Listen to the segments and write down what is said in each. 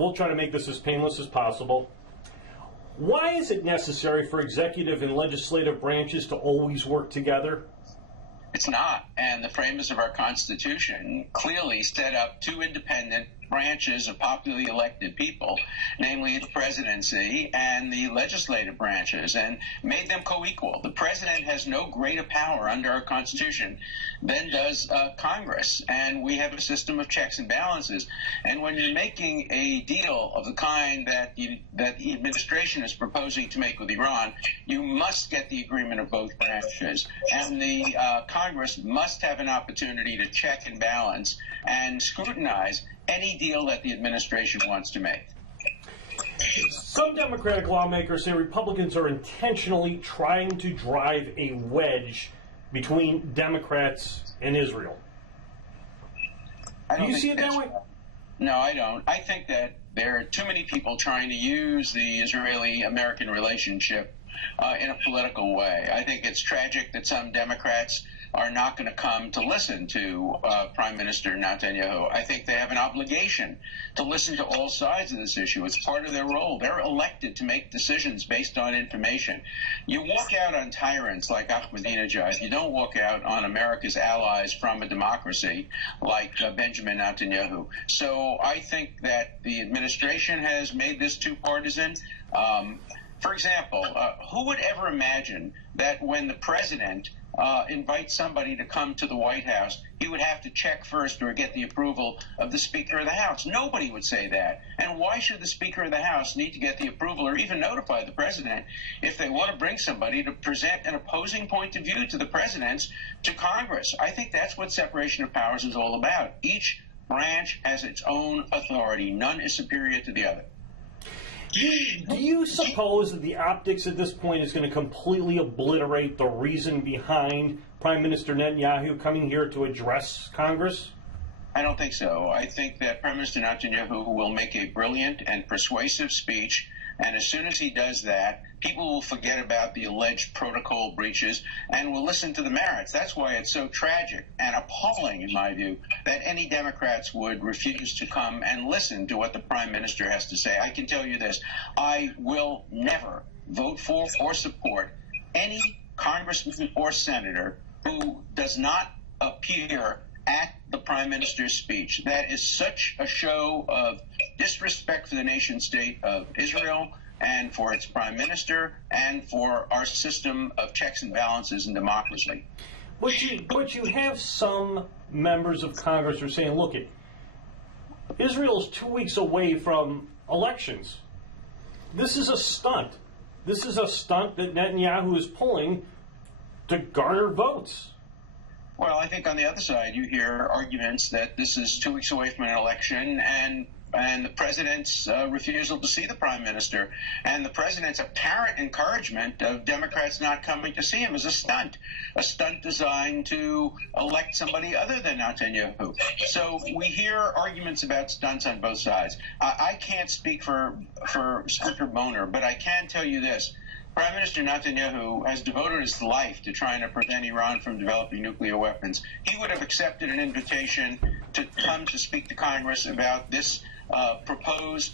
we'll try to make this as painless as possible. Why is it necessary for executive and legislative branches to always work together? It's not. And the framers of our Constitution clearly set up two independent branches of popularly elected people, namely the presidency and the legislative branches, and made them co-equal. The president has no greater power under our Constitution than does Congress, and we have a system of checks and balances. And when you're making a deal of the kind that the administration is proposing to make with Iran, you must get the agreement of both branches, and the Congress must have an opportunity to check and balance and scrutinize any deal that the administration wants to make. Some Democratic lawmakers say Republicans are intentionally trying to drive a wedge between Democrats and Israel. Do you see it that way? No, I don't. I think that there are too many people trying to use the Israeli-American relationship in a political way. I think it's tragic that some Democrats are not going to come to listen to Prime Minister Netanyahu. I think they have an obligation to listen to all sides of this issue. It's part of their role. They're elected to make decisions based on information. You walk out on tyrants like Ahmadinejad. You don't walk out on America's allies from a democracy like Benjamin Netanyahu. So I think that the administration has made this too partisan. For example, who would ever imagine that when the president invites somebody to come to the White House, he would have to check first or get the approval of the Speaker of the House? Nobody would say that. And why should the Speaker of the House need to get the approval or even notify the president if they want to bring somebody to present an opposing point of view to the president's to Congress? I think that's what separation of powers is all about. Each branch has its own authority. None is superior to the other. Do you suppose that the optics at this point is going to completely obliterate the reason behind Prime Minister Netanyahu coming here to address Congress? I don't think so. I think that Prime Minister Netanyahu will make a brilliant and persuasive speech, and as soon as he does that, people will forget about the alleged protocol breaches and will listen to the merits. That's why it's so tragic and appalling, in my view, that any Democrats would refuse to come and listen to what the Prime Minister has to say. I can tell you this: I will never vote for or support any congressman or senator who does not appear at the Prime Minister's speech. That is such a show of disrespect for the nation state of Israel and for its Prime Minister and for our system of checks and balances and democracy. But you have some members of Congress who are saying, look, Israel's 2 weeks away from elections. This is a stunt. This is a stunt that Netanyahu is pulling to garner votes. Well, I think on the other side, you hear arguments that this is 2 weeks away from an election and the president's refusal to see the prime minister and the president's apparent encouragement of Democrats not coming to see him is a stunt designed to elect somebody other than Netanyahu. So we hear arguments about stunts on both sides. I can't speak for Speaker Boner, but I can tell you this. Prime Minister Netanyahu has devoted his life to trying to prevent Iran from developing nuclear weapons. He would have accepted an invitation to come to speak to Congress about this proposed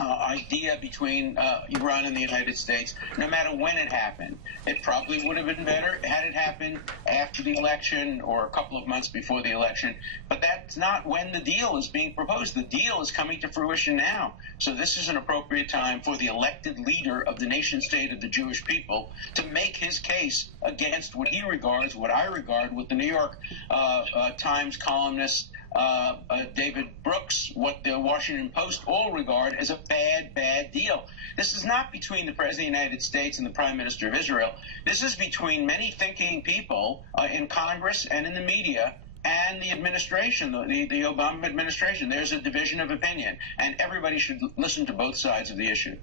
idea between Iran and the United States, no matter when it happened. It probably would have been better had it happened after the election or a couple of months before the election, but that's not when the deal is being proposed. The deal is coming to fruition now. So this is an appropriate time for the elected leader of the nation state of the Jewish people to make his case against what he regards, what I regard, what the New York Times columnist David Brooks, what the Washington Post all regard as a bad deal. This is not between the President of the United States and the Prime Minister of Israel. This is between many thinking people in Congress and in the media and the administration, the Obama administration. There's a division of opinion, and everybody should listen to both sides of the issue.